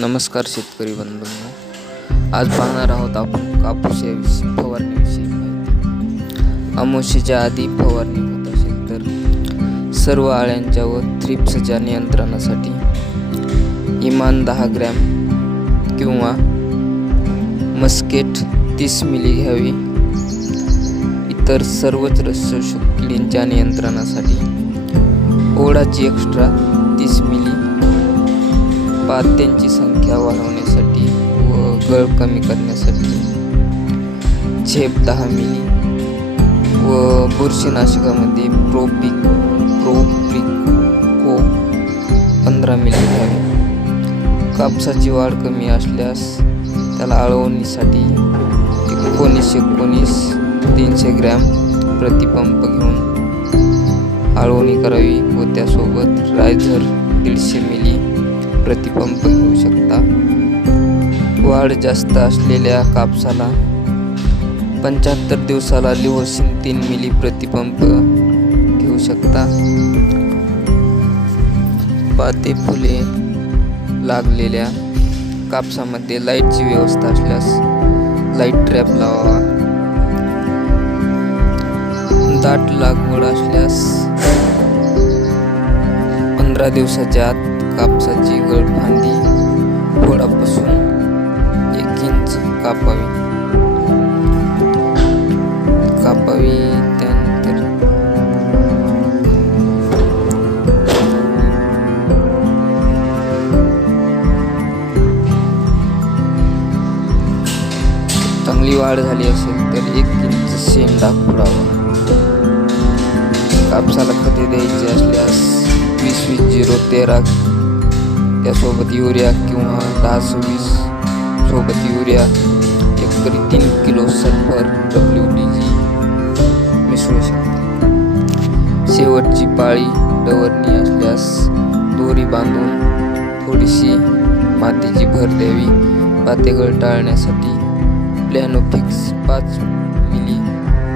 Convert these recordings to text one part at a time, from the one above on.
नमस्कार शेतकरी बंधूंनो, आज पाहणार आहोत आपण कापूस या फवारणीविषयी माहिती. अमावस्येच्या आधी फवारणी होत असेल तर सर्व आळ्यांच्या व थ्रिप्सच्या नियंत्रणासाठी इमान 10 ग्रॅम किंवा मस्केट 30 मिली घ्यावी. इतर सर्वच रसशोषक किडींच्या नियंत्रणासाठी ओढाची एक्स्ट्रा 30 मिली, पात्यांची संख्या वाढवण्यासाठी व गळ कमी करण्यासाठी झेप 10 मिली व बुरशीनाशकामध्ये प्रोपिको 15 मिली घ्यावे. कापसाची वाढ कमी असल्यास त्याला आळवणीसाठी 19 300 ग्रॅम प्रतिपंप घेऊन आळवणी करावी व त्यासोबत रायझर 150 मिली प्रतिपंप घेऊ शकता. वाढ जास्त असलेल्या कापसाला 75 दिवसाला लिव्होसिन 3 मिली प्रतिपंप घेऊ शकता. पाते फुले लागलेल्या कापसामध्ये लाईटची व्यवस्था असल्यास लाईट ट्रॅप लावावा. दाट लागवड असल्यास 15 दिवसाच्या आत कापसाची गळफांदी खोडापासून 1 इंच कापावी. त्यानंतर चांगली वाढ झाली असेल तर 1 इंच शेंडा खोडावा. कापसाला खते द्यायची असल्यास 20-20-0-13 त्यासोबत युरिया किंवा 10-20 सोबत युरिया एकरी 3 किलो सल्फर WDG मिसळू शकते. शेवटची पाळी डवरणी असल्यास दोरी बांधून थोडीशी मातीची भर द्यावी. पातेगळ टाळण्यासाठी प्लॅनोफिक्स 5 मिली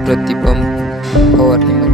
प्रतिपंप फवारणीमध्ये